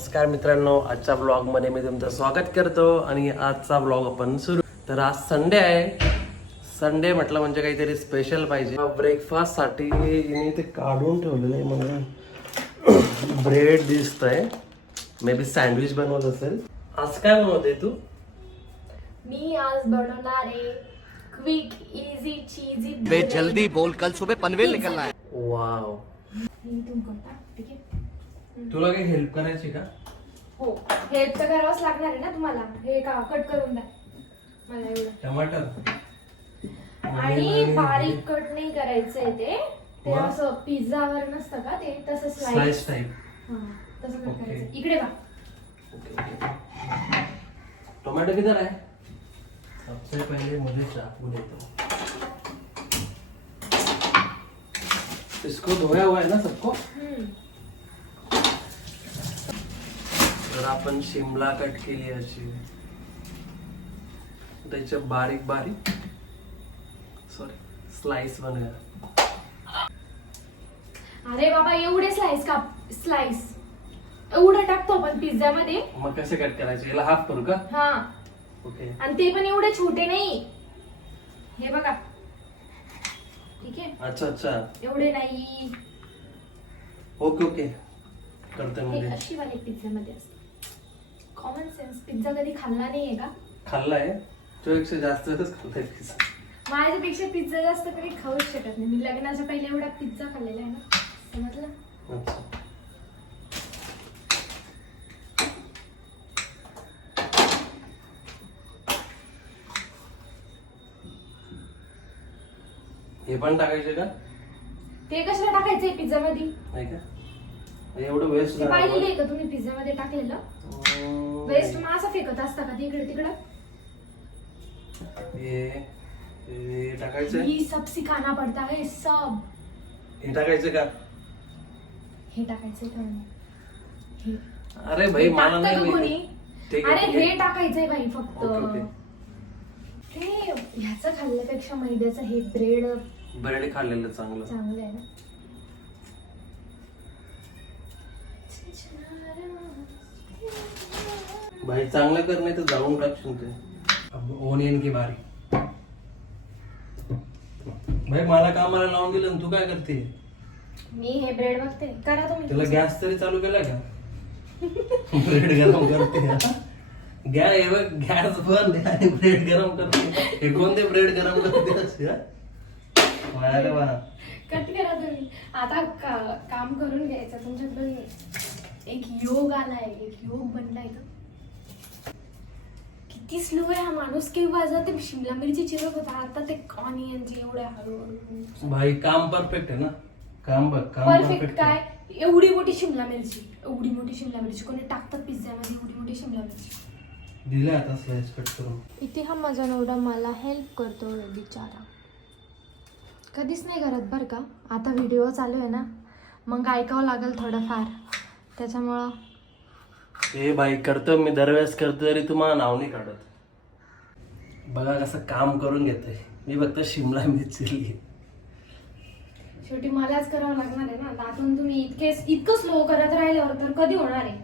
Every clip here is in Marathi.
नमस्कार मित्रांनो, आजच्या ब्लॉग मध्ये मी तुमचं स्वागत करतो आणि आजचा ब्लॉग आपण सुरू. तर आज संडे आहे. संडे म्हटलं म्हणजे काहीतरी स्पेशल पाहिजे. ब्रेकफास्ट साठी हिने ते काढून ठेवलेलं आहे. मला ब्रेड दिसतंय, मे बी सँडविच बनवत असेल. आज काय बनवते तू? मी आज बनवणार आहे क्विक इजी चीजी. बे जल्दी बोल, कल सुबह पनवेल निकलना है. वाव, तुम करता ठीक आहे. तुला काही हेल्प करायची का? हो, हेल्प तर करावंच लागणार आहे ना तुम्हाला. हे का कट करून द्या मला एवढं. टमाटर आणि बारीक कट नाही करायचंय ते असं पिझ्झावर नसतं का ते, तसं स्लाइस टाइप. हां, तसं कट Okay. करायचं. इकडे बघ. टमाटर किधर है? सबसे पहले मुझे चाकू देता. इसको धोया हुआ है ना सबको. तर आपण शिमला कट केली अशी, त्याच्या बारीक बारीक स्लाइस बनवूया. अरे बाबा, एवढे स्लाइस एवढं टाकतो आपण पिझ्झा मध्ये. मग कसे कट करायचे? याला हाफ करू का? हा, ओके. आणि ते पण एवढे छोटे नाही. हे बघा, ठीक आहे. अच्छा अच्छा, एवढे नाही. ओके ओके, करते हे म्हणजे. अशी वाले पिझ्झा मध्ये असते. Common sense. पिझ्झा कधी खाल्ला नाहीये का? खाल्लाय, तुझ्यापेक्षा जास्तच खाल्लाय पिझ्झा. माझ्यापेक्षा पिझ्झा जास्त कधी खाऊच शकत नाही. मी लग्नाच्या पहिले एवढा पिझ्झा खाल्लेला आहे ना, समजलं? अच्छा. हे पण टाकायचे का? ते कशाला टाकायचंय पिझ्झा मध्ये? नाही का? एवढं वेस्ट ते पाहिलेलं आहे का तुम्ही पिझ्झा मध्ये टाकलेलं? वेस्ट मग असं फेकत असता का तिकडे तिकडं? हे टाकायचं. ही सब सिखाना पडता है सब. हे टाकायचं का? हे टाकायचंय का? हे अरे भाई, मला टाकतं का नाही. कोणी? ठीक आहे, अरे ठीक आहे. हे टाकायचंय भाई फक्त. Okay, okay. हे ह्याचं खाल्ल्यापेक्षा मैद्याचं हे ब्रेड ब्रेड खाल्लेलं चांगलं. चांगलं आहे ना. भाई चांगलं कर, नाही तर जाऊन टाकशील ते. ओनियन की बारी. भाई मला कामाला लावून दिलं आणि तू काय करते? मी हे ब्रेड बघते. करा तुम्ही. तुला गॅस तरी चालू केलाय का? ब्रेड गरम करते. गॅस बंद आहे आणि ब्रेड गरम करते. हे कोणते ब्रेड गरम करते असे, हा? अरे वा. कट करा तुम्ही. आता काम करून घ्यायचं. तुमच्याकडे एक योग आलाय, एक योग बनलाय. किती स्लो आहे हा माणूस. केव्हा ते शिमला मिरची चिरत होता, आता ते ऑनियनचे एवढे हळूहळू. भाई काम परफेक्ट आहे ना. काम बघ, काम परफेक्ट काय? एवढी मोठी शिमला मिरची, एवढी मोठी शिमला मिरची कोणी टाकतात पिझ्झा मध्ये? एवढी मोठी शिमला मिरची दिलं आता स्लाइस कट करून. इथे हा माझा नवरा मला हेल्प करतो बिचारा. कधीच नाही करत बरं का. आता व्हिडिओ चालू आहे ना, मग ऐकावं लागेल थोडंफार, त्याच्यामुळं. हे भाई करतो मी, दरवेळेस करतो तरी तुम्हाला नाव नाही काढत. बघा कसं काम करून घेतोय मी. फक्त शिमला मिरची चिरली. शेवटी मलाच करावं लागणार आहे ना. त्यातून तुम्ही इतकं स्लो करत राहिल्यावर तर कधी होणार आहे?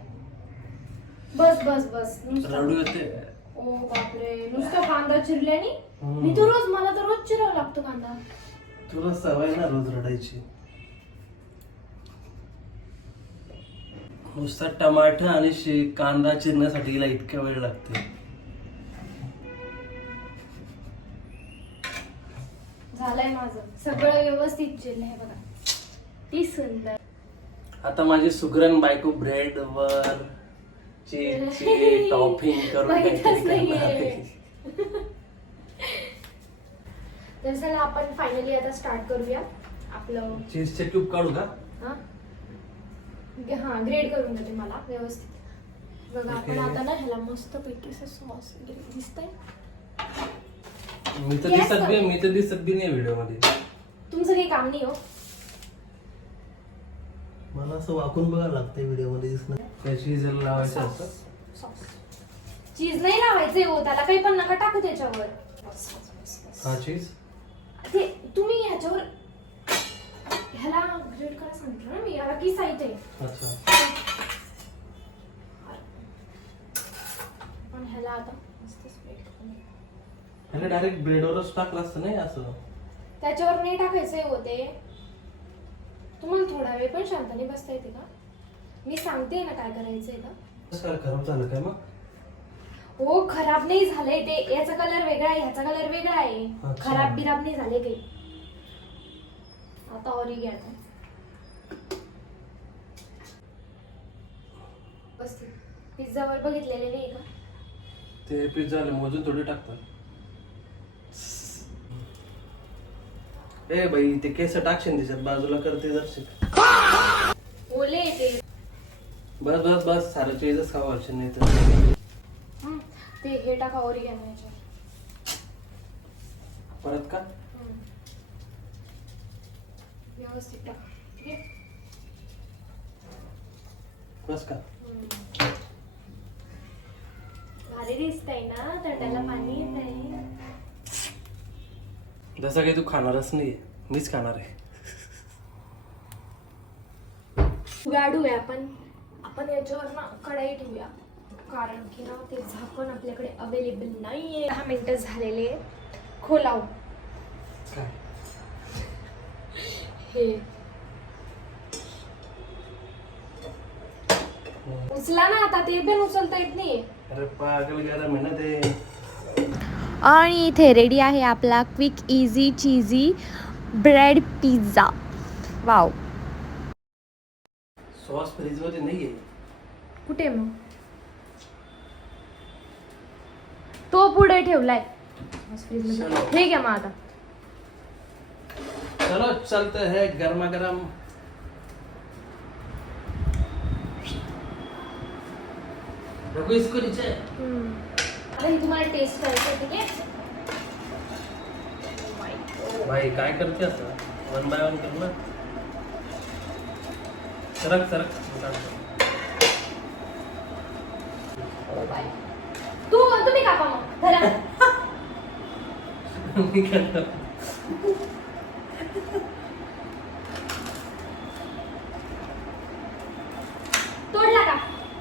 बस बस बस. रडू येते. ओ बापरे, नुसतं कांदा चिरल्याने. मी तर रोज, मला तर रोज चिरावा लागतो कांदा. तुला सवय ना रोज रडायची. नुसता टमाटर आणि कांदा चिरण्यासाठी तिला इतका वेळ लागते. झालंय माझं सगळं व्यवस्थित चिरलंय बघा. ती सुंदर. आता माझी सुगरण बायको ब्रेड वर चीजची टॉपिंग करून माहीतच काहीतरी करणार नाहीये. आहे. तर चला आपण फायनली आता स्टार्ट करूया आपलं. चीजचे ट्यूब काढू का? हा, ग्रेड करून देते मला व्यवस्थित. बघा आपण Okay. आता ना ह्याला मस्त पैकी सॉस दिसतंय. मी तर दिसत बी नाही व्हिडिओ मध्ये. तुमचं काही काम नाही हो. मला असं वाकून बघायला लागतंय व्हिडिओ मध्ये दिसणं. चीज लावायचं असतं. सॉस चीज नाही लावायचंय हो, त्याला काही पण नका टाकू त्याच्यावर. हा चीज ते तुम्ही ह्याच्यावर ह्याला ग्रेड करा सांगितलं ना मी. याला किसायचंय. अच्छा. आता मस्त स्प्रेड करून घे. ह्याला डायरेक्ट ब्रेडवरच टाकलं असतं नाही असं. त्याच्यावर नाही टाकायचंय होते. तुम्हाला थोडा वेळ पण शांताने बसता येते का? मी सांगते ना काय करायचंय का. कसं काय खराब झालं काय मग? हो खराब नाही झालंय ते. याचा कलर वेगळा आहे, ह्याचा कलर वेगळा आहे. अच्छा. खराब बिराब नाही झाले काही. आता ऑरिगॅनो बस. पिझ्झावर बघितलेले नाही का? ते पिझ्झाला मोजून थोडी टाकतात. ए बाई ते केस टाकशील त्याच्यात बाजूला करते दर्शक. ओले ते. बस बस बस सारं चीजच खावा घालशील नाही तर. ते हे टाका ऑरिगॅनो याच्यावर. परत का? व्यवस्थित टाका. घे. बस का? भारी दिसतंय ना, तोंडाला पाणी येत आहे. जसं काही तू खाणारच नाही, मीच खाणार आहे. गाडूया आपण याच्यावर ना कढई ठेवूया, कारण की ना ते झाकण आपल्याकडे अवेलेबल नाहीये. 10 मिनिटं झालेले. खोलाव काय? हे उचला ना आता. ते पण उचलता येत नाहीये. अरे पागल गरम आहे ना ते. आणि इथे रेडी आहे आपला quick easy cheesy bread pizza. Wow. Sauce fridge मध्ये नाहीये. कुठे मग? तो पुढे ठेवलाय. चलो. हे घ्या मग आता. चलो चलते है गरमा गरम. रघु इसको नीचे. आता ही तुम्हाला टेस्ट करायची, ठीक आहे? भाई काय करते असं? वन बाय वन कर ना. सरक सरक. तुम्ही कापा मग. धरा. मी करतो. तोडला का?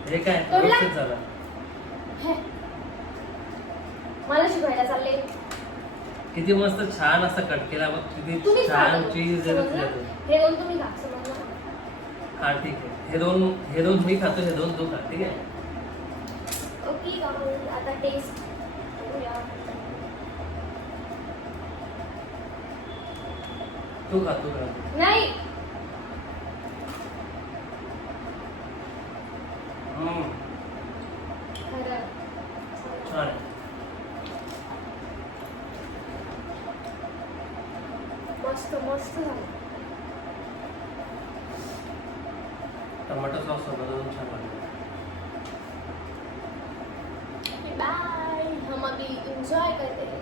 हे काय? तोडला? व्यवस्थित झालं. हे. मला शिकवायला चालले. किती मस्त छान असं कट केला बघ. किती तुम्ही छान चीज समजलं? हे दोन तुम्ही खा, समजलं? हा ठीक आहे. हे दोन मी खातो, हे दोन तू खा. ठीक आहे. ओके का मग आता टेस्ट करूया. तू खा. नाही. खरं. छान आहे. मस्त मस्त झालं. टमाटर सॉस सोबत छान लागलं. बाय. हम अभी एंजॉय करते हैं.